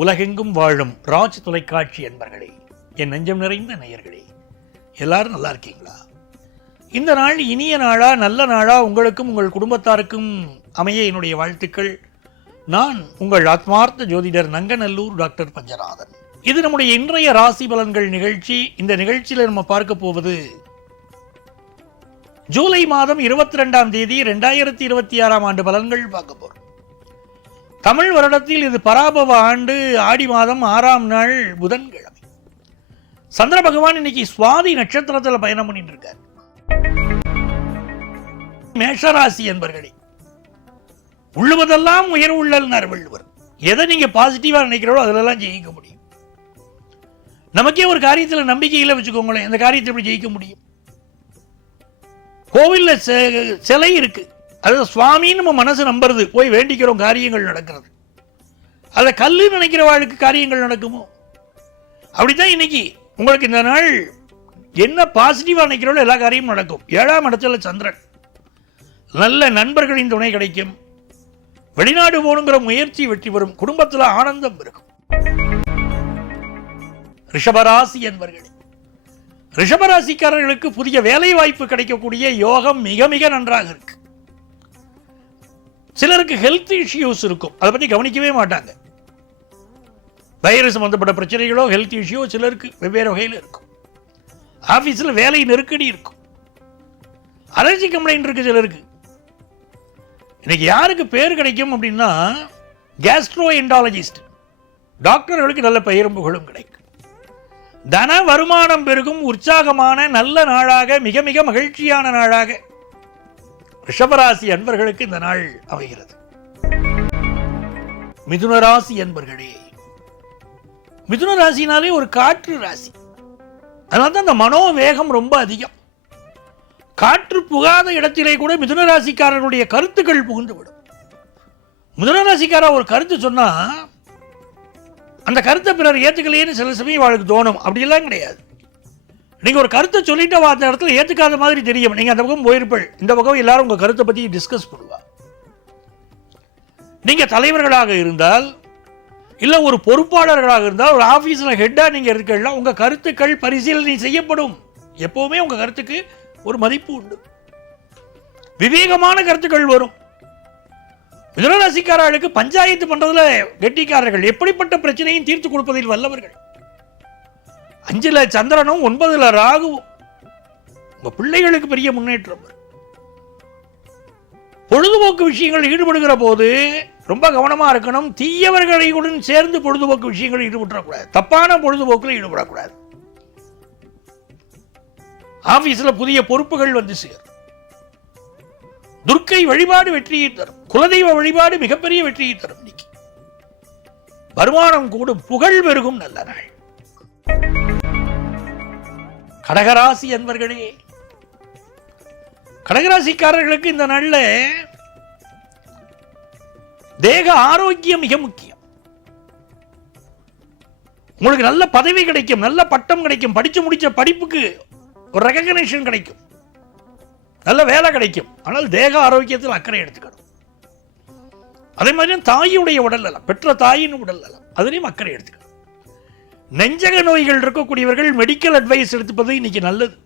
உலகெங்கும் வாழும் ராஜ் தொலைக்காட்சி என்பர்களே, என் நெஞ்சம் நிறைந்த நேயர்களே, எல்லாரும் நல்லா இருக்கீங்களா? இந்த நாள் இனிய நாளா, நல்ல நாளா உங்களுக்கும் உங்கள் குடும்பத்தாருக்கும் அமைய என்னுடைய வாழ்த்துக்கள். நான் உங்கள் ஆத்மார்த்த ஜோதிடர் நங்கநல்லூர் டாக்டர் பஞ்சநாதன். இது நம்முடைய இன்றைய ராசி பலன்கள் நிகழ்ச்சி. இந்த நிகழ்ச்சியில் நம்ம பார்க்க போவது ஜூலை மாதம் 22ஆம் தேதி 2026ஆம் ஆண்டு பலன்கள் பார்க்க போறோம். தமிழ் வருடத்தில் இது பராபவ ஆண்டு, ஆடி மாதம் 6ஆம் நாள் புதன்கிழமை. சந்திர பகவான் இன்னைக்கு சுவாதி நட்சத்திரத்தில் பயணம் பண்ணிட்டு இருக்கார். மேஷராசி என்பர்களே, உள்ளுவதெல்லாம் உயர்வு உள்ளல்னார் வள்ளுவர். எதை நீங்க பாசிட்டிவா நினைக்கிறோம் அதிலெல்லாம் ஜெயிக்க முடியும். நமக்கே ஒரு காரியத்தில் நம்பிக்கையில் வச்சுக்கோங்களேன், இந்த காரியத்தை எப்படி ஜெயிக்க முடியும்? கோவில்ல சிலை இருக்கு, அது சுவாமின்னு நம்ம மனசு நம்புறது, போய் வேண்டிக்கிறோம், காரியங்கள் நடக்கிறது. அதை கல்லு நினைக்கிற வாழ்க்கை காரியங்கள் நடக்குமோ? அப்படித்தான் இன்னைக்கு உங்களுக்கு இந்த நாள் என்ன பாசிட்டிவா நினைக்கிறோம் எல்லா காரியமும் நடக்கும். 7ஆம் இடத்துல சந்திரன், நல்ல நண்பர்களின் துணை கிடைக்கும், வெளிநாடு போகணுங்கிற முயற்சி வெற்றி பெறும், குடும்பத்தில் ஆனந்தம் இருக்கும். ரிஷபராசி என்பர்களே, ரிஷபராசிக்காரர்களுக்கு புதிய வேலை வாய்ப்பு கிடைக்கக்கூடிய யோகம் மிக மிக நன்றாக இருக்கு. சிலருக்கு ஹெல்த் இஷ்யூஸ் இருக்கும், அதை பற்றி கவனிக்கவே மாட்டாங்க. வைரஸ் சம்பந்தப்பட்ட பிரச்சனைகளோ ஹெல்த் இஷ்யூ சிலருக்கு வெவ்வேறு வகையில் இருக்கும். ஆஃபீஸில் வேலை நெருக்கடி இருக்கும், அலர்ஜி கம்ப்ளைண்ட் இருக்கு சிலருக்கு. இன்னைக்கு யாருக்கு பேர் கிடைக்கும் அப்படின்னா கேஸ்ட்ரோ என்டாலஜிஸ்ட் டாக்டர்களுக்கு நல்ல பெயரும் புகழும் கிடைக்கும். தன வருமானம் பெருகும், உற்சாகமான நல்ல நாளாக, மிக மிக மகிழ்ச்சியான நாளாக ரிஷபராசி அன்பர்களுக்கு இந்த நாள் அமைகிறது. மிதுன ராசி அன்பர்களே, மிதுன ராசினாலே ஒரு காற்று ராசி. அதனால தான் இந்த மனோவேகம் ரொம்ப அதிகம். காற்று புகாத இடத்திலே கூட மிதுன ராசிக்காரர்களுடைய கருத்துக்கள் புகுந்துவிடும். மிதுன ராசிக்காரர் ஒரு கருத்து சொன்னா அந்த கருத்தை பிறர் ஏற்றுக்கலையேன்னு சில சமயம் அவளுக்கு தோணும். அப்படியெல்லாம் கிடையாது. நீங்கள் ஒரு கருத்தை சொல்லிட்டு அந்த இடத்துல ஏற்றுக்காத மாதிரி தெரியும். நீங்கள் அந்த பக்கம் போயிருப்பள், இந்த பக்கம் எல்லாரும் உங்கள் கருத்தை பற்றி டிஸ்கஸ் பண்ணுவா. நீங்கள் தலைவர்களாக இருந்தால், இல்லை ஒரு பொறுப்பாளர்களாக இருந்தால், ஒரு ஆஃபீஸில் ஹெட்டாக நீங்கள் இருக்கீங்களா, உங்கள் கருத்துக்கள் பரிசீலனை செய்யப்படும். எப்போவுமே உங்கள் கருத்துக்கு ஒரு மதிப்பு உண்டு, விவேகமான கருத்துக்கள் வரும். மிதுனராசிக்காரர்களுக்கு பஞ்சாயத்து பண்றதுல கெட்டிக்காரர்கள், எப்படிப்பட்ட பிரச்சனையும் தீர்த்து கொடுப்பதில் வல்லவர்கள். 5ல் சந்திரனும் 9ல் ராகுவும் உங்க பிள்ளைகளுக்கு பெரிய முன்னேற்றம். பொழுதுபோக்கு விஷயங்கள் ஈடுபடுகிற போது ரொம்ப கவனமா இருக்கணும். தீயவர்களுடன் சேர்ந்து பொழுதுபோக்கு விஷயங்கள் ஈடுபடக்கூடாது, தப்பான பொழுதுபோக்கில் ஈடுபடக்கூடாது. ஆபீஸ்ல புதிய பொறுப்புகள் வந்து சேரும். துர்க்கை வழிபாடு வெற்றியை தரும், குலதெய்வ வழிபாடு மிகப்பெரிய வெற்றியை தரும். இன்னைக்கு வருமானம் கூடும், புகழ் பெருகும் நல்ல நாள். கடகராசி அன்பர்களே, கடகராசிக்காரர்களுக்கு இந்த நாள்ல தேக ஆரோக்கியம் மிக முக்கியம். உங்களுக்கு நல்ல பதவி கிடைக்கும், நல்ல பட்டம் கிடைக்கும், படிச்சு முடிச்ச படிப்புக்கு ஒரு ரெகக்னிஷன் கிடைக்கும், நல்ல வேலை கிடைக்கும். ஆனால் தேக ஆரோக்கியத்தில் அக்கறை எடுத்துக்கணும். அதே மாதிரி தாயுடைய உடல் நலம், பெற்ற தாயின் உடல் நலம், அதுலேயும் அக்கறை எடுத்துக்கணும். நெஞ்சக நோய்கள் இருக்கக்கூடியவர்கள் மெடிக்கல் அட்வைஸ் எடுத்துப்பது இன்னைக்கு நல்லது.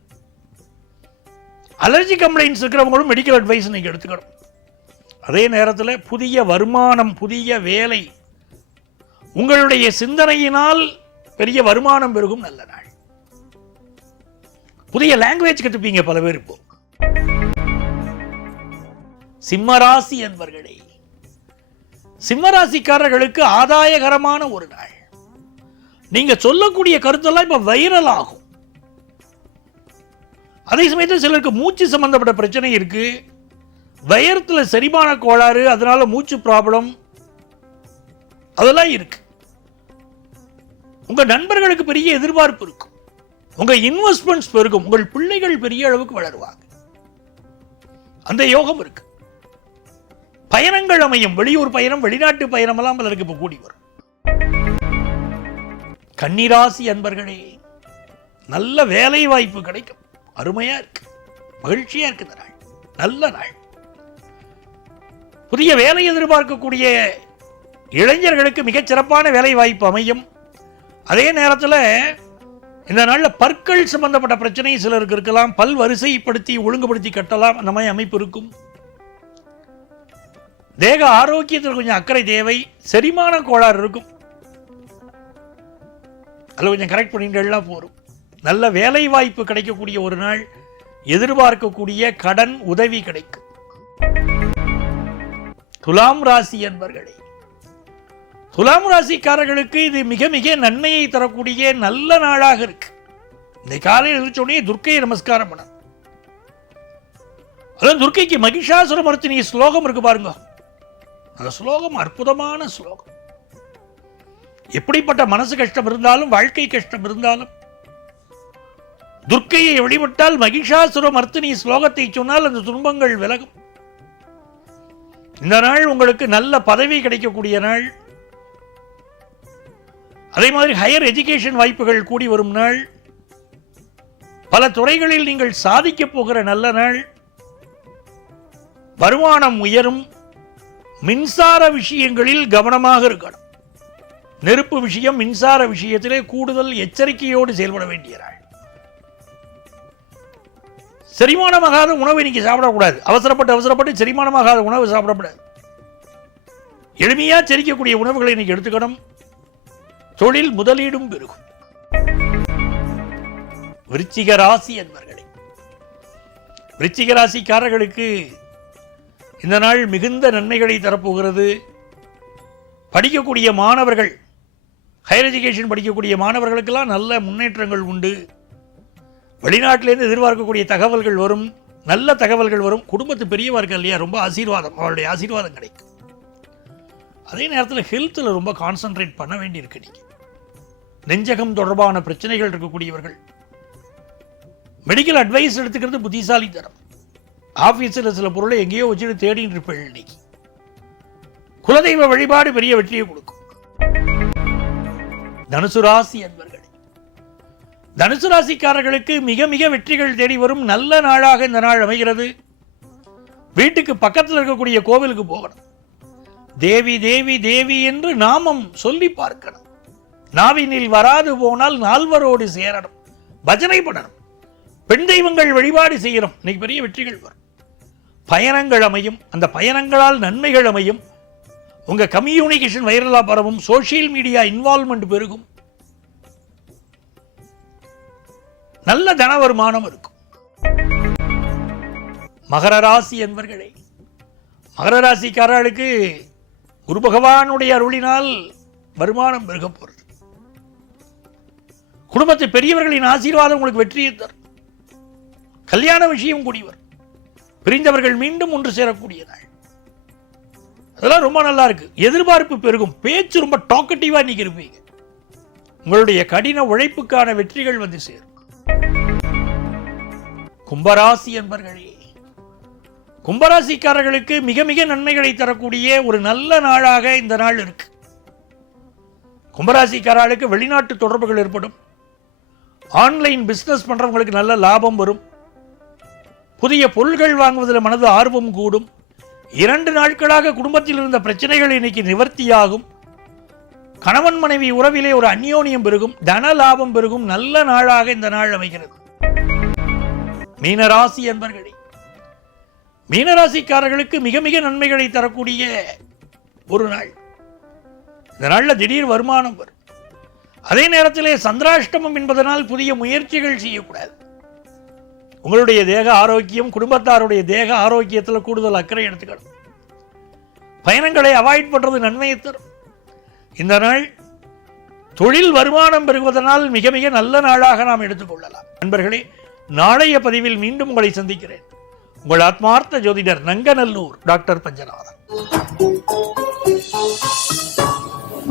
அலர்ஜி கம்ப்ளைண்ட்ஸ் இருக்கிறவங்களும் மெடிக்கல் அட்வைஸ் இன்னைக்கு எடுத்துக்கணும். அதே நேரத்தில் புதிய வருமானம், புதிய வேலை, உங்களுடைய சிந்தனையினால் பெரிய வருமானம் பெருகும் நல்ல நாள். புதிய லாங்குவேஜ் கற்றுப்பீங்க பல பேர். இப்போ சிம்மராசி என்பர்களே, சிம்மராசிக்காரர்களுக்கு ஆதாயகரமான ஒரு நாள். நீங்க சொல்லக்கூடிய கருத்தெல்லாம் இப்ப வைரல் ஆகும். அதே சமயத்தில் சிலருக்கு மூச்சு சம்பந்தப்பட்ட பிரச்சனை இருக்கு, வயரத்தில் செரிமான கோளாறு, அதனால மூச்சு ப்ராப்ளம் அதெல்லாம் இருக்கு. உங்க நண்பர்களுக்கு பெரிய எதிர்பார்ப்பு இருக்கும், உங்க இன்வெஸ்ட்மெண்ட்ஸ் பெருகும், உங்கள் பிள்ளைகள் பெரிய அளவுக்கு வளருவாங்க. அந்த யோகம் இருக்கு. பயணங்கள் அமையும், வெளியூர் பயணம், வெளிநாட்டு பயணம் எல்லாம் பலருக்கு இப்ப கூடி வரும். கன்னிராசி அன்பர்களே, நல்ல வேலை வாய்ப்பு கிடைக்கும், அருமையா இருக்கு, மகிழ்ச்சியா இருக்கு இந்த நாள், நல்ல நாள். புதிய வேலை எதிர்பார்க்கக்கூடிய இளைஞர்களுக்கு மிகச்சிறப்பான வேலை வாய்ப்பு அமையும். அதே நேரத்தில் இந்த நாளில் பற்கள் சம்பந்தப்பட்ட பிரச்சனை சிலருக்கு இருக்கலாம். பல் வரிசைப்படுத்தி ஒழுங்குபடுத்தி கட்டலாம், அந்த மாதிரி அமைப்பு இருக்கும். தேக ஆரோக்கியத்தில் கொஞ்சம் அக்கறை தேவை. செரிமான கோளாறு இருக்கும், அதில் கொஞ்சம் கரெக்ட் பண்ணிட்டு போகும். நல்ல வேலை வாய்ப்பு கிடைக்கக்கூடிய ஒரு நாள். எதிர்பார்க்கக்கூடிய கடன் உதவி கிடைக்கும். துலாம் ராசி என்பர்களே, துலாம் ராசிக்காரர்களுக்கு இது மிக மிக நன்மையை தரக்கூடிய நல்ல நாளாக இருக்கு. இந்த காலையில் எழுதிச்சோடனே துர்க்கையை நமஸ்காரம் பண்ண. அதான் துர்க்கைக்கு மகிஷாசுரமர்த்தினி ஸ்லோகம் இருக்கு பாருங்க. அந்த ஸ்லோகம் அற்புதமான ஸ்லோகம். எப்படிப்பட்ட மனசு கஷ்டம் இருந்தாலும், வாழ்க்கை கஷ்டம் இருந்தாலும், துர்க்கையை வழிபட்டால், மகிஷாசுரமர்த்தினி ஸ்லோகத்தை சொன்னால் அந்த துன்பங்கள் விலகும். இந்த நாள் உங்களுக்கு நல்ல பதவி கிடைக்கக்கூடிய நாள். அதே மாதிரி ஹையர் எஜுகேஷன் வாய்ப்புகள் கூடி வரும் நாள். பல துறைகளில் நீங்கள் சாதிக்க போகிற நல்ல நாள். வருமானம் உயரும். மின்சார விஷயங்களில் கவனமாக இருக்கணும். நெருப்பு விஷயம், மின்சார விஷயத்திலே கூடுதல் எச்சரிக்கையோடு செயல்பட வேண்டிய நாள். செரிமானமாகாத உணவை இன்னைக்கு சாப்பிடக்கூடாது. அவசரப்பட்டு செரிமானமாகாத உணவு சாப்பிடக்கூடாது. எளிமையா செரிக்கக்கூடிய உணவுகளை இன்னைக்கு எடுத்துக்கணும். தொழில் முதலீடும் பெருகும். விருச்சிக ராசி என்பர்களே, விருச்சிக ராசிக்காரர்களுக்கு இந்த நாள் மிகுந்த நன்மைகளை தரப்போகிறது. படிக்கக்கூடிய மாணவர்கள், ஹையர் எஜுகேஷன் படிக்கக்கூடிய மாணவர்களுக்கெல்லாம் நல்ல முன்னேற்றங்கள் உண்டு. வெளிநாட்டிலேருந்து எதிர்பார்க்கக்கூடிய தகவல்கள் வரும், நல்ல தகவல்கள் வரும். குடும்பத்து பெரியவா இருக்க இல்லையா, ரொம்ப ஆசீர்வாதம், அவருடைய ஆசீர்வாதம் கிடைக்கும். அதே நேரத்தில் ஹெல்த்தில் ரொம்ப கான்சன்ட்ரேட் பண்ண வேண்டியிருக்கு. நீங்கள் நெஞ்சகம் தொடர்பான பிரச்சனைகள் இருக்கக்கூடியவர்கள் மெடிக்கல் அட்வைஸ் எடுத்துக்கிறது புத்திசாலி தரம். ஆஃபீஸில் சில பொருளை எங்கேயோ வச்சுட்டு தேடிட்டு இருப்பீர்கள். இன்னைக்கு குலதெய்வ வழிபாடு பெரிய வெற்றியை கொடுக்கும். தனுசு ராசி என்பர்களே, தனுசு ராசிக்காரர்களுக்கு மிக மிக வெற்றிகள் தேடி வரும் நல்ல நாளாக இந்த நாள் அமைகிறது. வீட்டுக்கு பக்கத்தில் இருக்கக்கூடிய கோவிலுக்கு போகணும். தேவி தேவி தேவி என்று நாமம் சொல்லி பார்க்கணும். நாவினில் வராது போனால் நால்வரோடு சேரணும். பஜனை பண்ணணும். பெண் தெய்வங்கள் வழிபாடு செய்யணும். இன்னைக்கு பெரிய வெற்றிகள் வரும். பயணங்கள் அமையும். அந்த பயணங்களால் நன்மைகள் அமையும். உங்க கம்யூனிகேஷன் வைரலா பரவும். சோசியல் மீடியா இன்வால்வ்மெண்ட் பெருகும். நல்ல தன வருமானம் இருக்கும். மகர ராசி என்பர்களே, மகர ராசிக்காரர்களுக்கு குரு பகவானுடைய அருளினால் வருமானம் பெருக போகிறது. குடும்பத்து பெரியவர்களின் ஆசீர்வாதம் உங்களுக்கு வெற்றியை தரும். கல்யாண விஷயம் கூடியவர். பிரிந்தவர்கள் மீண்டும் ஒன்று சேரக்கூடிய நாள். அதெல்லாம் ரொம்ப நல்லா இருக்கு. எதிர்பார்ப்பு பெருகும். பேச்சு ரொம்ப டாக்கட்டிவா இன்னைக்கு இருப்பீங்க. உங்களுடைய கடின உழைப்புக்கான வெற்றிகள் வந்து சேரும். கும்பராசி என்பர்களே, கும்பராசிக்காரர்களுக்கு மிக மிக நன்மைகளை தரக்கூடிய ஒரு நல்ல நாளாக இந்த நாள் இருக்கு. கும்பராசிக்காரர்களுக்கு வெளிநாட்டு தொடர்புகள் ஏற்படும். ஆன்லைன் பிசினஸ் பண்றவங்களுக்கு நல்ல லாபம் வரும். புதிய பொருள்கள் வாங்குவதில் மனது ஆர்வம் கூடும். 2 நாட்களாக குடும்பத்தில் இருந்த பிரச்சனைகள் இன்னைக்கு நிவர்த்தியாகும். கணவன் மனைவி உறவிலே ஒரு அந்யோன்யம் பெருகும். தன லாபம் பெருகும். நல்ல நாளாக இந்த நாள் அமைகிறது. மீனராசி என்பர்களே, மீனராசிக்காரர்களுக்கு மிக மிக நன்மைகளை தரக்கூடிய ஒரு நாள். இந்த நாளில் திடீர் வருமானம் வரும். அதே நேரத்திலே சந்திராஷ்டமம் என்பதனால் புதிய முயற்சிகள் செய்யக்கூடாது. உங்களுடைய தேக ஆரோக்கியம், குடும்பத்தாருடைய தேக ஆரோக்கியத்தில் கூடுதல் அக்கறை எடுத்துக்கணும். பயணங்களை அவாய்ட் பண்றது நன்மையை தரும். இந்த நாள் தொழில் வருமானம் பெறுவதனால் மிக மிக நல்ல நாளாக நாம் எடுத்துக்கொள்ளலாம். நண்பர்களே, நாளைய பதிவில் மீண்டும் உங்களை சந்திக்கிறேன். உங்கள் ஆத்மார்த்த ஜோதிடர் நங்கநல்லூர் டாக்டர் பஞ்சநாதன்.